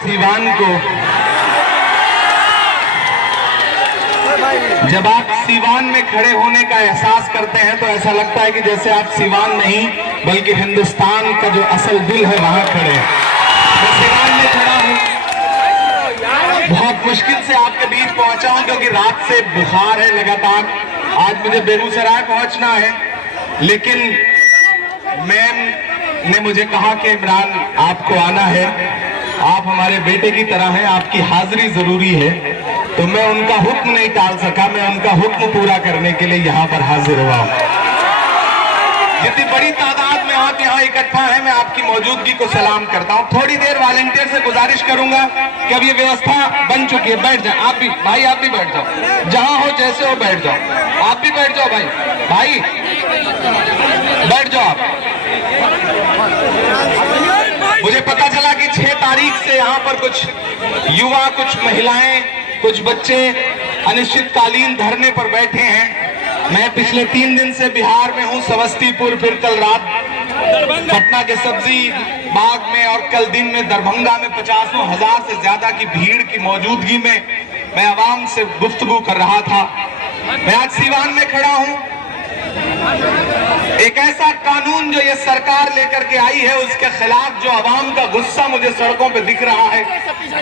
सीवान को जब आप सीवान में खड़े होने का एहसास करते हैं तो ऐसा लगता है कि जैसे आप सीवान नहीं बल्कि हिंदुस्तान का जो असल दिल है वहां खड़े हैं। मैं सीवान में खड़ा हूं, बहुत मुश्किल से आपके बीच पहुंचा हूं क्योंकि रात से बुखार है लगातार। आज मुझे बेगूसराय पहुंचना है, लेकिन मैम ने मुझे कहा कि इमरान आपको आना है, आप हमारे बेटे की तरह हैं, आपकी हाजिरी जरूरी है। तो मैं उनका हुक्म नहीं टाल सका, मैं उनका हुक्म पूरा करने के लिए यहाँ पर हाजिर हुआ। जितनी बड़ी तादाद में आप यहाँ इकट्ठा हैं, मैं आपकी मौजूदगी को सलाम करता हूँ। थोड़ी देर वॉलंटियर से गुजारिश करूंगा कि अब ये व्यवस्था बन चुकी है, बैठ जाए आप भी भाई, आप भी बैठ जाओ, जहां हो जैसे हो बैठ जाओ, आप भी बैठ जाओ भाई, भाई बैठ जाओ आप। मुझे पता चला कि 6 तारीख से यहाँ पर कुछ युवा, कुछ महिलाएं, कुछ बच्चे अनिश्चितकालीन धरने पर बैठे हैं। मैं पिछले 3 दिन से बिहार में हूँ, समस्तीपुर, फिर कल रात पटना के सब्जी बाग में और कल दिन में दरभंगा में 50,000 से ज्यादा की भीड़ की मौजूदगी में मैं आवाम से गुफ्तगू कर रहा था। मैं आज सीवान में खड़ा हूँ। एक ऐसा कानून जो ये सरकार लेकर के आई है, उसके खिलाफ जो आवाम का गुस्सा मुझे सड़कों पे दिख रहा है,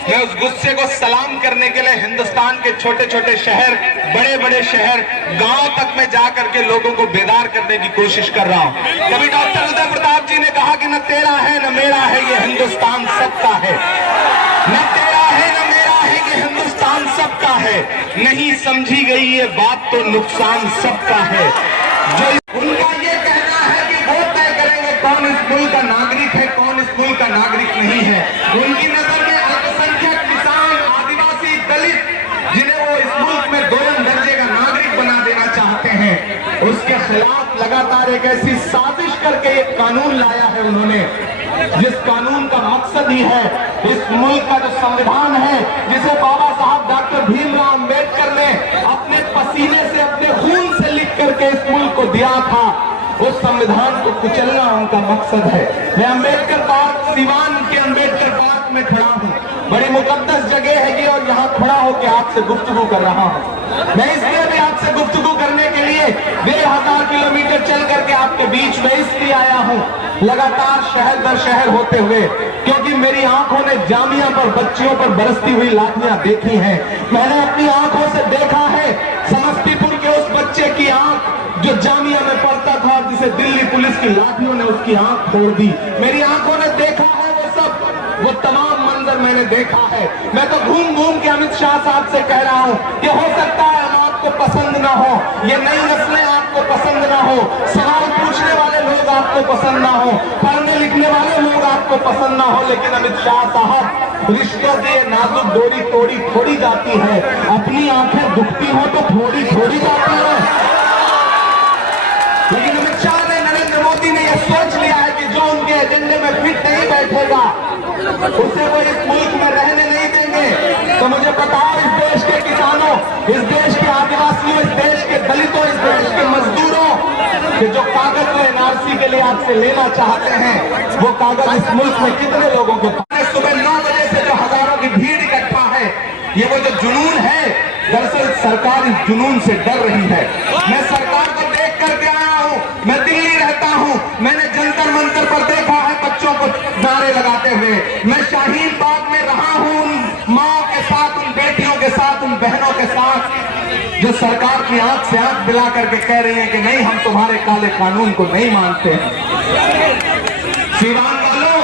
मैं उस गुस्से को सलाम करने के लिए हिंदुस्तान के छोटे छोटे शहर, बड़े बड़े शहर, गांव तक में जाकर के लोगों को बेदार करने की कोशिश कर रहा हूं। कभी डॉक्टर उदय प्रताप जी ने कहा कि न तेरा है न मेरा है, ये हिंदुस्तान सबका है। न तेरा है न मेरा है, ये हिंदुस्तान सबका है। नहीं समझी गई ये बात तो नुकसान सबका है। जो उनका ये कहना है कि वो तय करेंगे कौन इस मुल्क का नागरिक है, कौन इस मुल्क का नागरिक नहीं है। उनकी नजर में अल्पसंख्यक, किसान, आदिवासी, दलित, जिन्हें वो इस मुल्क में 2 दर्जे का नागरिक बना देना चाहते हैं, उसके खिलाफ लगातार एक ऐसी साजिश करके एक कानून लाया है उन्होंने, जिस कानून का मकसद ही है इस मुल्क का जो संविधान है, जिसे बाबा साहब डॉक्टर भीमराव अम्बेडकर ने अपने पसीने से, अपने खून से लिख करके इस मुल्क को दिया था, उस संविधान को कुचलना उनका मकसद है। मैं अम्बेडकर पार्क, सीवान के अम्बेडकर पार्क में खड़ा हूँ। बड़ी मुकद्दस जगह है ये, और यहाँ खड़ा होकर आपसे गुफ्तगू कर रहा हूँ। मैं इसलिए भी आपसे गुफ्तगू करने के लिए 1500 किलोमीटर चल करके आपके बीच में इसलिए आया हूँ, लगातार शहर दर शहर होते हुए, क्योंकि मेरी आंखों ने जामिया पर बच्चियों पर बरसती हुई लाठियां देखी हैं। मैंने अपनी आंखों से देखा है समस्तीपुर के उस बच्चे की आंख जो जामिया में पढ़ता था, जिसे दिल्ली पुलिस की लाठियों ने उसकी आंख फोड़ दी। मेरी आंखों ने देखा है वो सब, वो तमाम मंजर मैंने देखा है। मैं तो घूम घूम के अमित शाह साहब से कह रहा हूं कि हो सकता है हम आपको पसंद ना हो, ये नई नस्लें आपको पसंद ना हो, सवाल पूछने वाले लोग आपको पसंद ना हो, पढ़ने लिखने वाले लोग आपको पसंद ना हो, लेकिन अमित शाह साहब, रिश्तों की ये नाजुक डोरी तोड़ी थोड़ी जाती है। अपनी आंखें दुखती हो तो थोड़ी थोड़ी जाती है। लेकिन अमित शाह ने, नरेंद्र मोदी ने यह सोच लिया है कि जो उनके एजेंडे में फिट नहीं बैठेगा उसे वो इस मुल्क में रहने नहीं देंगे। तो मुझे बताओ, इस देश के किसानों, इस देश के आदिवासियों, इस देश के दलितों, इस देश के मजदूरों के जो कागज वो एनआरसी के लिए आपसे लेना चाहते हैं, वो कागज इस मुल्क में कितने लोगों के पास? सुबह 9 बजे से जो हजारों की भीड़ इकट्ठा है, ये वो जो जुनून है, दरअसल सरकार इस जुनून से डर रही है। मैं सरकार को देख करके आया हूँ, मैं दिल्ली रहता हूँ, मैंने जंतर मंतर पर देखा है बच्चों को नारे लगाते हुए। मैं शाहीन बाग में रहा हूँ उन माओ के साथ, उन बेटियों के साथ, उन बहनों के साथ, जो सरकार की आंख से आंख मिला करके कह रही है कि नहीं, हम तुम्हारे काले कानून को नहीं मानते हैं। सीवान वालों,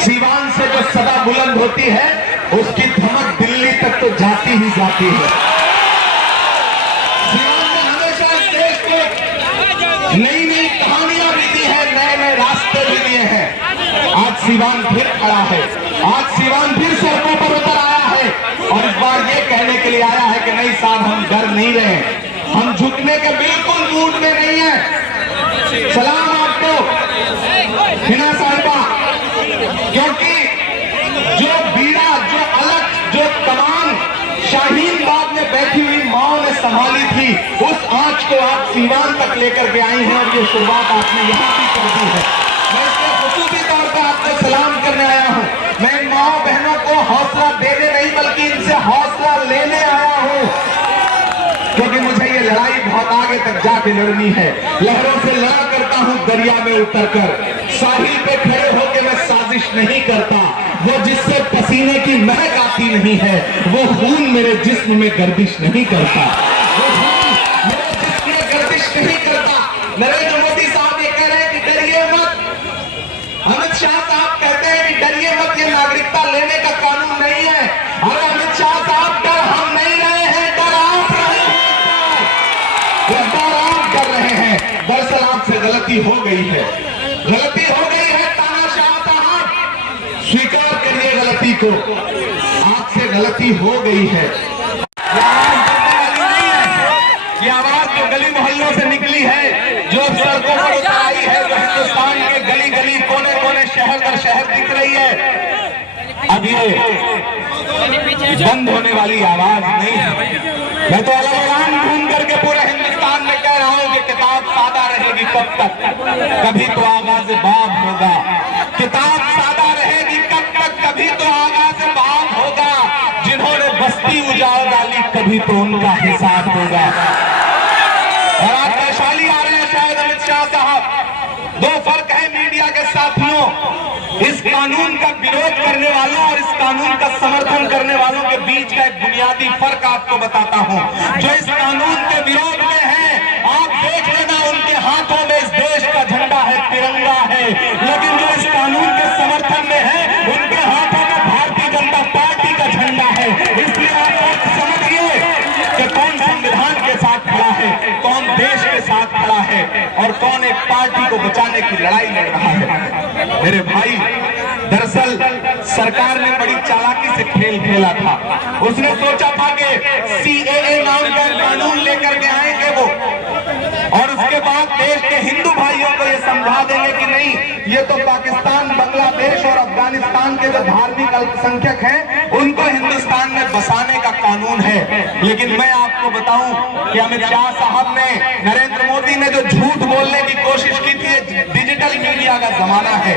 सीवान से जो सदा बुलंद होती है, उसकी धमक दिल्ली तक तो जाती ही जाती है। सीवान ने हमेशा देश को नई नई कहानियां भी दी है, नए नए रास्ते भी दिए हैं। आज सीवान फिर खड़ा है, आज सीवान फिर सड़कों पर उतर आया है, और इस बार ये कहने के लिए आया है कि नहीं साहब, हम डर नहीं रहे, हम झुकने के बिल्कुल मूड में नहीं है। सलाम आपको हिना साहिबा, क्योंकि जो बीड़ा, जो अलग, जो कमान शाहीन बाग में बैठी हुई माओ ने संभाली थी, उस आंच को आप सीवान तक लेकर के आई हैं, और ये शुरुआत आपने यहाँ भी कर दी है। मैं इसके खुसूसी तौर पर आपको सलाम करने आया हूँ। मैं इन माओ आगे तक जाके लड़नी है। लहरों से लड़ा करता हूँ दरिया में उतरकर, साहिल पे खड़े होकर मैं साजिश नहीं करता। वो जिससे पसीने की महक आती नहीं है, वो खून मेरे जिस्म में गर्दिश नहीं करता, वो खून मेरे जिस्म में गर्दिश नहीं करता। नरेंद्र मोदी साहब ये कह रहे हैं कि डरिए मत, अमित शाह साहब कहते हैं कि डरिए मत, ये नागरिकता लेने का कानून नहीं है। अरे अमित शाह साहब, डर हम नहीं रहे हैं, डर आप रहे हैं, डर आप कर रहे हैं। दरअसल आपसे गलती हो गई है, गलती हो गई है। तानाशाह साहब, स्वीकार करिए गलती को, आपसे गलती हो गई है। ये आवाज तो गली मोहल्लों से निकली है, जो सड़कों पर उतर आई है, जो हिंदुस्तान के गली गली कोने कोने शहर दर शहर दिख रही है। अब ये बंद होने वाली आवाज नहीं है। मैं तो अलग ऐलान घूम करके पूरे हिंदुस्तान में कह रहा हूं कि किताब सादा रहेगी कब तक, कभी तो आगाज बाब होगा। किताब सादा रहेगी कब तक, कभी तो आगाज बाब होगा। जिन्होंने बस्ती उजाड़ डाली, कभी तो उनका हिसाब होगा। और आज वैशाली आ रहे हैं शायद अमित शाह साहब। दो फर्क है मीडिया के साथियों, इस कानून का विरोध करने वालों और इस कानून का समर्थन करने वालों के बीच का एक बुनियादी फर्क आपको बताता हूं। जो इस कानून के विरोध में है, आप देख लेना, उनके हाथों में इस देश का झंडा है, तिरंगा है। लेकिन जो इस कानून के समर्थन में है, उनके हाथों में भारतीय जनता पार्टी का झंडा है। इसलिए आप समझिए कि कौन संविधान के साथ खड़ा है, कौन देश के साथ खड़ा है और कौन एक पार्टी को बचाने की लड़ाई लड़ रहा है। मेरे भाई, दरअसल सरकार ने बड़ी चालाकी से खेल खेला था। उसने सोचा था कि सीएए नाम का कानून लेकर के आएंगे वो, और उसके बाद देश के हिंदू भाइयों को ये समझा देंगे कि नहीं, ये तो पाकिस्तान, बांग्लादेश और अफगानिस्तान के जो धार्मिक अल्पसंख्यक हैं, उनको हिंदुस्तान में बसाने का कानून है। लेकिन मैं आपको बताऊं कि अमित शाह साहब ने, नरेंद्र मोदी ने जो झूठ बोलने की कोशिश की थी, डिजिटल मीडिया का जमाना है,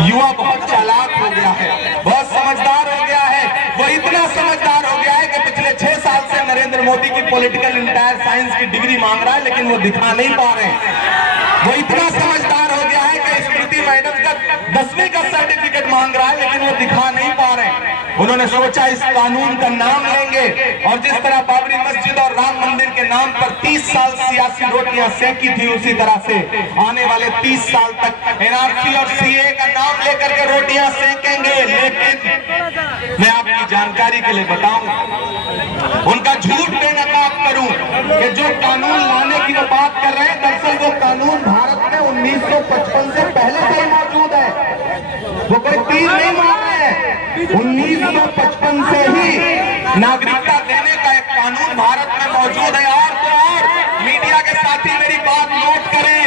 युवा बहुत चालाक हो गया है, बहुत समझदार हो गया है। वो इतना समझदार हो गया है कि पिछले 6 साल से नरेंद्र मोदी की पॉलिटिकल इंटायर साइंस की डिग्री मांग रहा है, लेकिन वो दिखा नहीं पा रहे हैं। वो इतना समझदार हो गया है कि स्मृति मैडम का 10वीं का सर्टिफिकेट मांग रहा है, लेकिन वो दिखा नहीं पा रहे हैं। उन्होंने सोचा इस कानून का नाम लेंगे, और जिस तरह बाबरी मस्जिद और राम मंदिर के नाम पर 30 साल सियासी रोटियां सेंकी थी, उसी तरह से आने वाले 30 साल तक एनआरसी और सीए का नाम लेकर के रोटियां सेंकेंगे। लेकिन मैं आपकी जानकारी के लिए बताऊं, उनका झूठ बेनकाब करूं कि जो कानून लाने की वो बात कर रहे हैं, दरअसल वो कानून भारत में 1955 से पहले से ही मौजूद है। वो कोई तीर नहीं मार रहे हैं, 1955 से ही नागरिकता देने का एक कानून भारत में मौजूद है। और तो और मीडिया के साथी मेरी बात नोट करें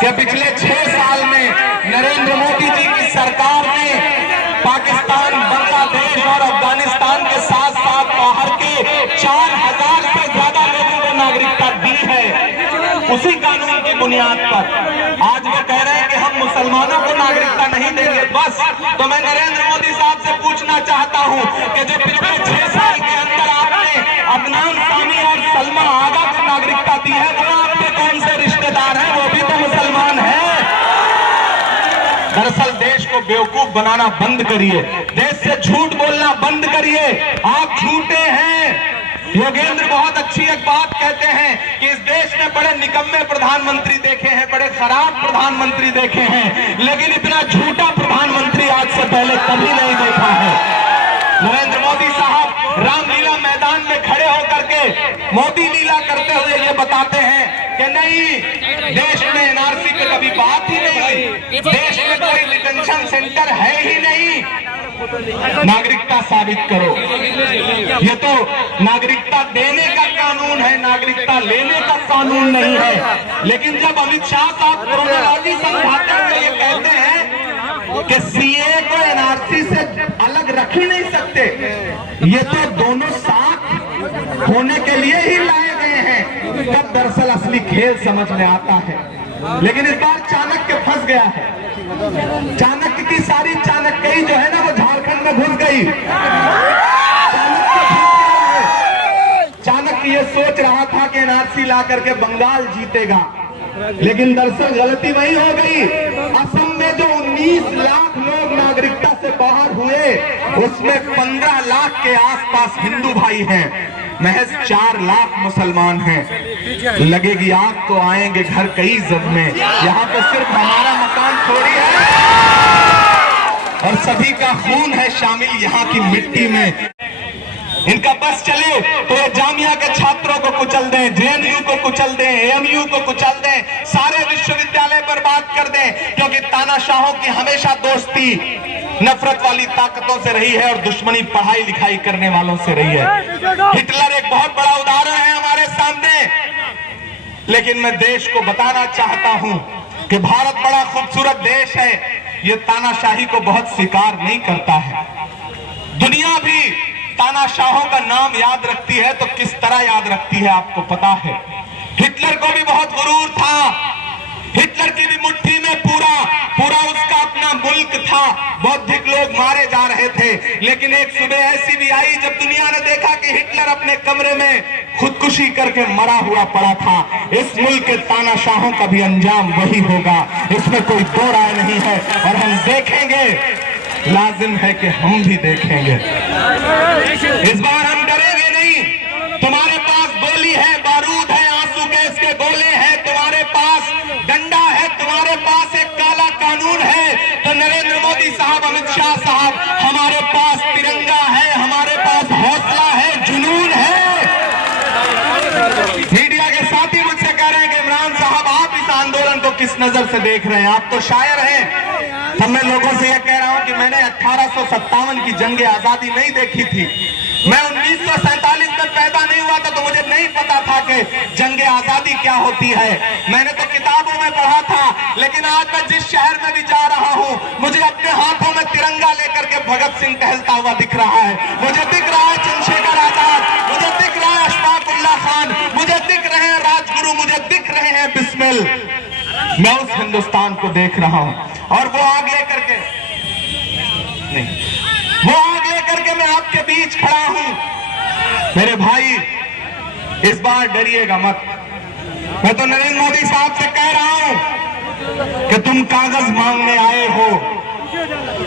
कि पिछले 6 साल में नरेंद्र मोदी जी की सरकार ने पाकिस्तान, बांग्लादेश और अफगानिस्तान के साथ साथ बाहर के 4000 से ज्यादा लोगों को नागरिकता दी है। उसी कानून की बुनियाद पर आज वो कह रहे हैं कि हम मुसलमानों को नागरिकता नहीं देंगे। बस, तो मैं नरेंद्र मोदी साहब से पूछना चाहता हूं कि जो पिछले 6 साल के अंदर आपने अदनान सामी और सलमा आगा को नागरिकता दी है, वो आपके कौन से रिश्तेदार हैं? वो भी तो मुसलमान हैं। दरअसल देश को बेवकूफ बनाना बंद करिए, देश से झूठ बोलना बंद करिए। आप झूठे हैं। योगेंद्र बहुत अच्छी एक बात कहते हैं कि इस देश ने बड़े निकम्मे प्रधानमंत्री देखे हैं, बड़े खराब प्रधानमंत्री देखे हैं, लेकिन इतना झूठा प्रधानमंत्री आज से पहले कभी नहीं देखा है। नरेंद्र मोदी साहब रामलीला मैदान में खड़े होकर के मोदी लीला करते हुए ये बताते हैं कि नहीं, देश में एनआरसी पे कभी बात ही नहीं हुई, देश में कोई डिटेंशन सेंटर है ही नहीं। नागरिकता साबित करो। ये तो नागरिकता देने का कानून है, नागरिकता लेने का कानून नहीं है। लेकिन जब अमित शाह साहब क्रोनोलॉजी समझाते हुए ये कहते हैं कि सीए को एनआरसी से अलग रख ही नहीं सकते, ये तो दोनों साथ होने के लिए ही लाए गए हैं, तब दरअसल असली खेल समझ में आता है। लेकिन इस बार चाणक्य फंस गया है। चाणक्य की सारी चाणक्यई जो है ना, वो झारखंड में घुस गई। चाणक्य ये सोच रहा था कि एनआरसी ला करके बंगाल जीतेगा, लेकिन दरअसल गलती वही हो गई। असम में जो 19 लाख लोग नागरिकता से बाहर हुए, उसमें 15 लाख के आसपास हिंदू भाई हैं, महज 4 लाख मुसलमान हैं। लगेगी आग तो आएंगे घर कई जब में। यहाँ पे सिर्फ हमारा मकान थोड़ी है और सभी का खून है शामिल यहाँ की मिट्टी में। इनका बस चले तो ये जामिया के छात्रों को कुचल दें, जेएनयू को कुचल दें, एएमयू को कुचल दें, सारे विश्वविद्यालय बर्बाद कर दें, क्योंकि तानाशाहों की हमेशा दोस्ती नफरत वाली ताकतों से रही है और दुश्मनी पढ़ाई लिखाई करने वालों से रही है। हिटलर एक बहुत बड़ा उदाहरण है हमारे सामने, लेकिन मैं देश को बताना चाहता हूं कि भारत बड़ा खूबसूरत देश है, ये तानाशाही को बहुत स्वीकार नहीं करता है। दुनिया भी तानाशाहों का नाम याद रखती है, तो किस तरह याद रखती है आपको पता है। हिटलर को भी बहुत गुरूर था, हिटलर की भी मुट्ठी में पूरा उसका अपना मुल्क था, बौद्धिक लोग मारे जा रहे थे, लेकिन एक सुबह ऐसी भी आई जब दुनिया ने देखा कि हिटलर अपने कमरे में खुदकुशी करके मरा हुआ पड़ा था। इस मुल्क के तानाशाहों का भी अंजाम वही होगा, इसमें कोई दो राय नहीं है, और हम देखेंगे, लाजिम है कि हम भी देखेंगे। इस बार हम डरेंगे नहीं। तुम्हारे पास गोली है, बारूद है, आंसू गैस के गोले हैं, तुम्हारे पास डंडा है, तुम्हारे पास एक काला कानून है, तो नरेंद्र मोदी साहब, अमित शाह साहब, हमारे पास तिरंगा है, हमारे पास हौसला है, जुनून है। मीडिया के साथी मुझसे कह रहे हैं कि इमरान साहब आप इस आंदोलन को किस नजर से देख रहे हैं, आप तो शायर हैं। तब मैं लोगों से यह कह रहा हूं कि मैंने 1857 की जंग आजादी नहीं देखी थी, मैं 1947 में पैदा नहीं हुआ था, तो मुझे नहीं पता था कि जंग आजादी क्या होती है। मैंने तो किताबों में पढ़ा था, लेकिन आज मैं जिस शहर में भी जा रहा हूं, मुझे अपने हाथों में तिरंगा लेकर के भगत सिंह टहलता हुआ दिख रहा है, मुझे दिख रहा है चंद्रशेखर आजाद, मुझे दिख रहा है अशफाक उल्लाह खान, मुझे दिख रहे हैं राजगुरु, मुझे दिख रहे हैं बिस्मिल। मैं उस हिंदुस्तान को देख रहा हूं, और वो आग लेकर के नहीं, वो आग लेकर के मैं आपके बीच खड़ा हूं। मेरे भाई, इस बार डरिएगा मत। मैं तो नरेंद्र मोदी साहब से कह रहा हूं कि तुम कागज मांगने आए हो,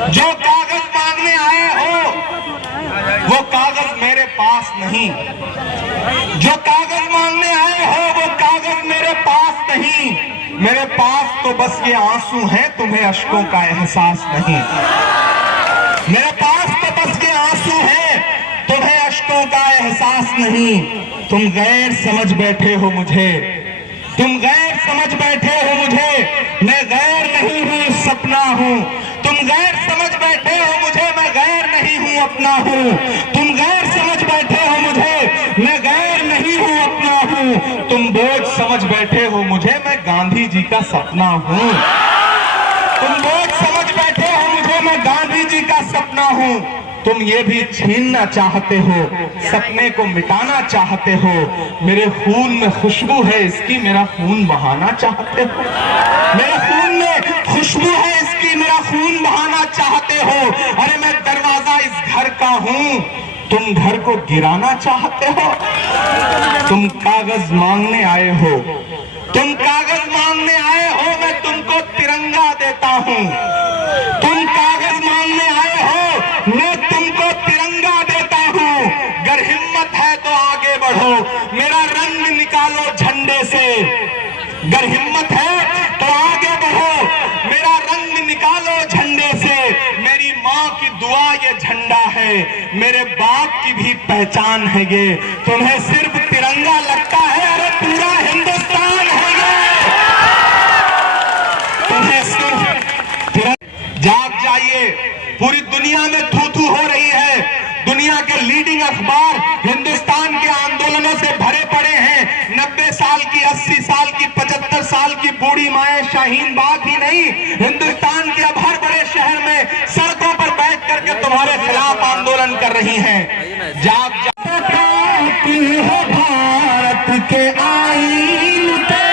जो कागज मांगने आए हो वो कागज मेरे पास नहीं, जो कागज मांगने आए हो वो कागज मेरे पास नहीं, मेरे पास तो बस ये आंसू हैं, तुम्हें अश्कों का एहसास नहीं। मेरे पास तो बस ये आंसू हैं, तुम्हें अश्कों का एहसास नहीं। तुम गैर समझ बैठे हो मुझे, तुम गैर समझ बैठे हो मुझे, मैं गैर नहीं हूं, सपना हूं। तुम गैर समझ बैठे हो मुझे, मैं गैर नहीं हूं, अपना हूं। तुम गैर समझ बैठे हो मुझे, मैं गैर नहीं हूं, अपना हूं। तुम बोझ समझ बैठे हो मुझे, मैं गांधी जी का सपना हूं। तुम बोझ समझ बैठे हो मुझे, मैं गांधी जी का सपना हूं। तुम ये भी छीनना चाहते हो, सपने को मिटाना चाहते हो। मेरे खून में खुशबू है इसकी, मेरा खून बहाना चाहते हो। मेरे खून में खुशबू है इसकी, मेरा खून बहाना चाहते हो। अरे मैं दरवाजा इस घर का हूं, तुम घर को गिराना चाहते हो। तुम कागज मांगने आए हो, तुम कागज मांगने आए हो, मैं तुमको तिरंगा देता हूं। तुम कागज मांगने आए हो, मैं तुमको तिरंगा देता हूं। अगर हिम्मत है तो आगे बढ़ो, मेरा रंग निकालो झंडे से। अगर हिम्मत है तो आगे बढ़ो, मेरा रंग निकालो झंडे से। मेरी माँ की दुआ ये झंडा है, मेरे बाप की भी पहचान है ये। तुम्हें सिर्फ तिरंगा लगता है, अरे पूरा हिंदुस्तान है ये। तुम्हें सिर्फ जाग जाइए, पूरी दुनिया में थू-थू हो रही है। दुनिया के लीडिंग अखबार हिंदुस्तान के आंदोलनों से भरे पड़े हैं। 90 साल की, 80 साल की, 75 साल की बूढ़ी माएं शाहीन बाग ही नहीं, हिंदुस्तान के अब हर बड़े शहर में सड़कों पर बैठ करके तुम्हारे खिलाफ आंदोलन कर रही हैं। जाग जाती है भारत के आईन पे,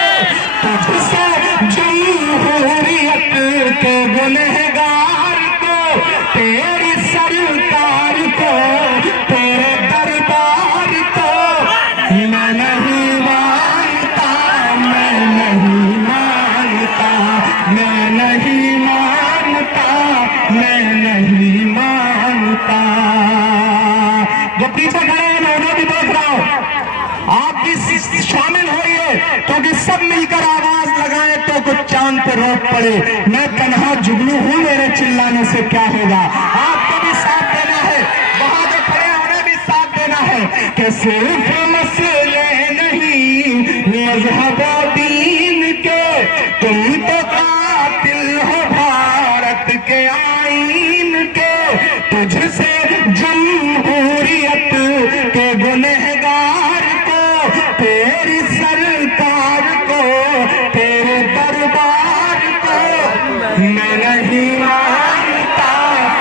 तुझसे जमहूरियत के गुनहगार को, तेरी सरकार को, तेरे दरबार को मैं नहीं क्योंकि सब मिलकर आवाज लगाए तो कुछ चांद पे रोक पड़े। मैं तन्हा जुगनू हूं, मेरे चिल्लाने से क्या होगा। आपको भी साथ देना है, वहां जो खड़े हैं उन्हें भी साथ देना है कि सिर्फ मसले नहीं मजहब दीन के, तुम तो कातिल हो भारत के आईन के। तुझसे जमहूरियत के गुनहगार को, तेरी सरकार को, तेरे दरबार को मैं नहीं मानता,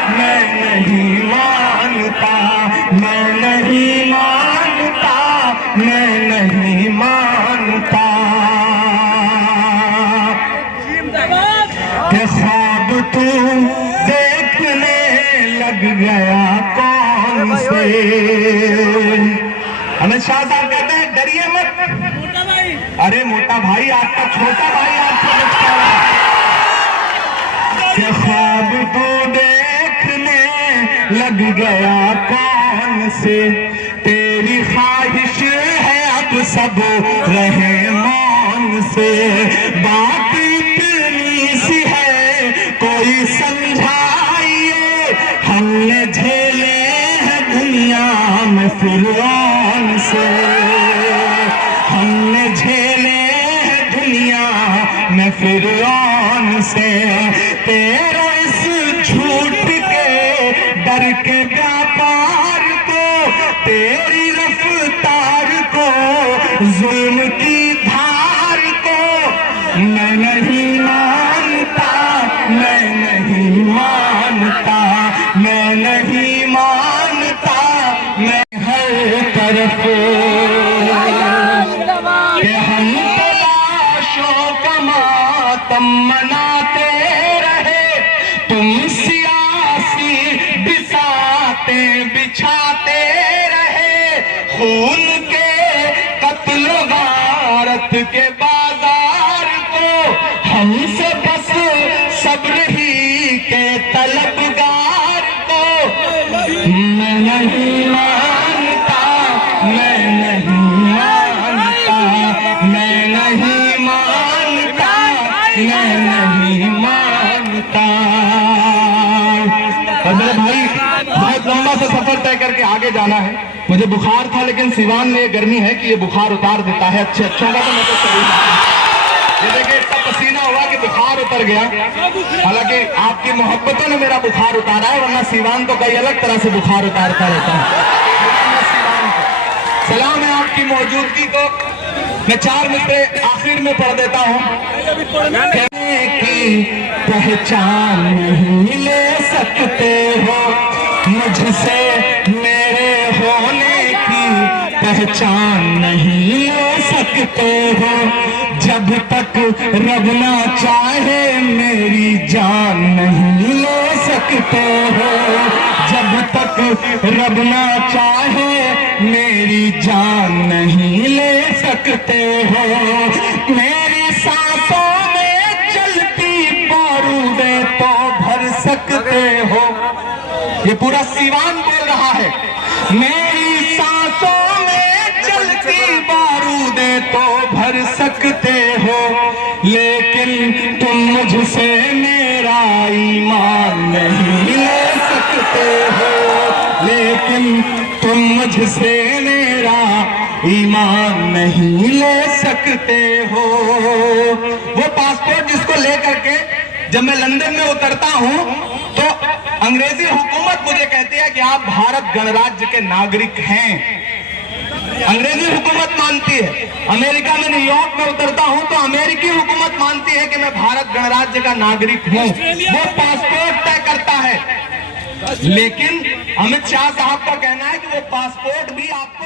मैं नहीं मानता, मैं नहीं मानता, मैं नहीं मानता। के ख्वाब तू देखने लग गया कौन से। अमित शाह साहब कहते हैं डरिए मत। अरे मोटा भाई आपका छोटा भाई आपको बचा रहा है। ख्वाब तो देखने लग गया कौन से, तेरी ख्वाहिश है अब सब रहे मौन से। बात इतनी सी है कोई समझाइए, हमने झेले हैं दुनिया में फिरौन से। हमने झेले हैं दुनिया में फिरौन से। तेरा इस झूठ के डर के व्यापार को, तेरी रफ्तार को, जुल्म की धार को मैं नहीं मानता, मैं नहीं मानता, मैं नहीं मानता। मैं हर तरफ कि हम तलाशों का मातम मनाते रहे, तुम सियासी बिसाते बिछाते रहे। खून के कत्ल गारत के बाजार को हमसे बस सब्र ही के तलबगार को मैं नहीं मानता, मैं नहीं मानता, मैं नहीं मानता, मैं नहीं मानता। और मेरे भाई बहुत लंबा सा सफर तय करके आगे जाना है। मुझे बुखार था लेकिन सिवान में ये गर्मी है कि ये बुखार उतार देता है अच्छे अच्छों का। तो मैं तो चली ये देखिए इतना पसीना हुआ कि बुखार उतर गया। हालांकि आपकी मोहब्बतों ने मेरा बुखार उतारा है, वरना सिवान तो कई अलग तरह से बुखार उतारता रहता है। सलाम है आपकी मौजूदगी को। मैं 4 मिसरे आखिर में पढ़ देता हूँ। की पहचान नहीं ले सकते हो मुझसे, मेरे होने की पहचान नहीं ले सकते हो। जब तक रब ना चाहे मेरी जान नहीं ले सकते हो। जब तक रब ना चाहे मेरी जान नहीं ले सकते हो। मेरी सांसों में चलती बारूदें तो भर सकते हो। ये पूरा सिवान बोल रहा है। मेरी सांसों में चलती बारूदें तो भर सकते हो, लेकिन तुम मुझसे मेरा ईमान नहीं ले सकते हो। लेकिन तुम मुझसे मेरा ईमान नहीं ले सकते हो। वो पासपोर्ट जिसको लेकर के जब मैं लंदन में उतरता हूं तो अंग्रेजी हुकूमत मुझे कहती है कि आप भारत गणराज्य के नागरिक हैं। अंग्रेजी हुकूमत मानती है। अमेरिका में न्यूयॉर्क में उतरता हूं तो अमेरिकी हुकूमत मानती है कि मैं भारत गणराज्य का नागरिक हूं। वो पासपोर्ट तय करता है। लेकिन अमित शाह साहब का कहना है कि वो पासपोर्ट भी आपको